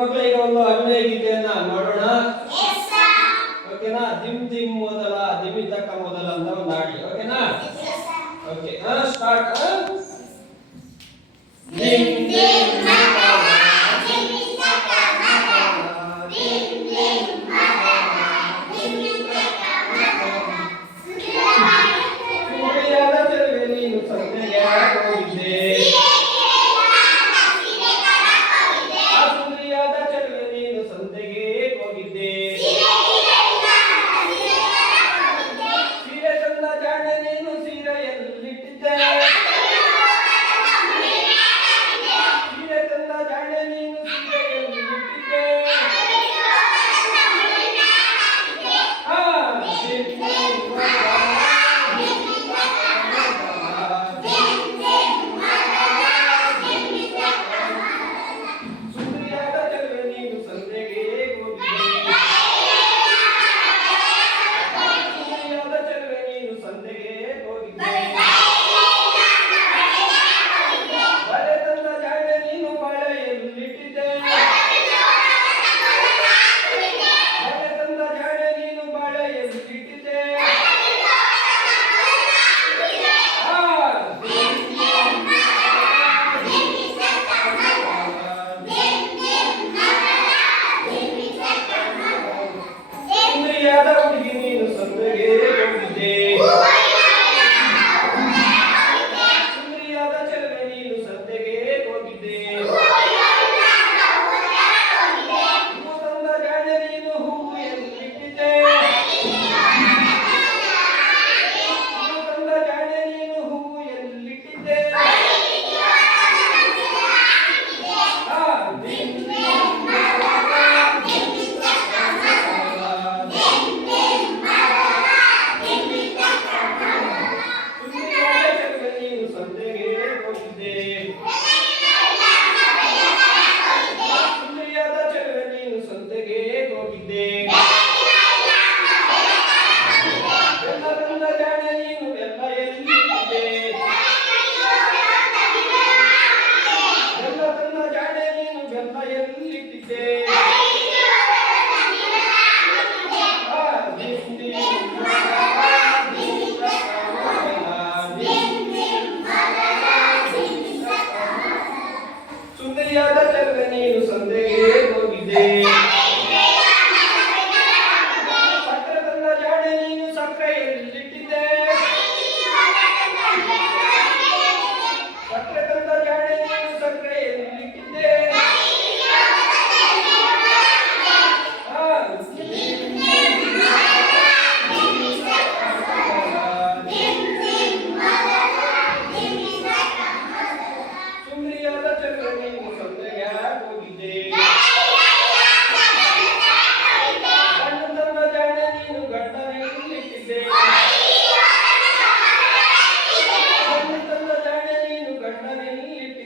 ಮಕ್ಕಳು ಈಗ ಒಂದು ಅಭಿನಯ ಗೀತೆಯನ್ನ ನೋಡೋಣ. ಓಕೆನಾ? ದಿಮ್ ದಿಮ್ ಮೊದಲ ದಿಮಿ ತಕ್ಕ ಮೊದಲ ಅಂತ ಒಂದು ಹಾಡಿ. ಓಕೆನಾ? ಓಕೆ ಸ್ಟಾರ್ಟ್ ದಿಮ್ ದಿಮ್ Yeah.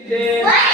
Yeah.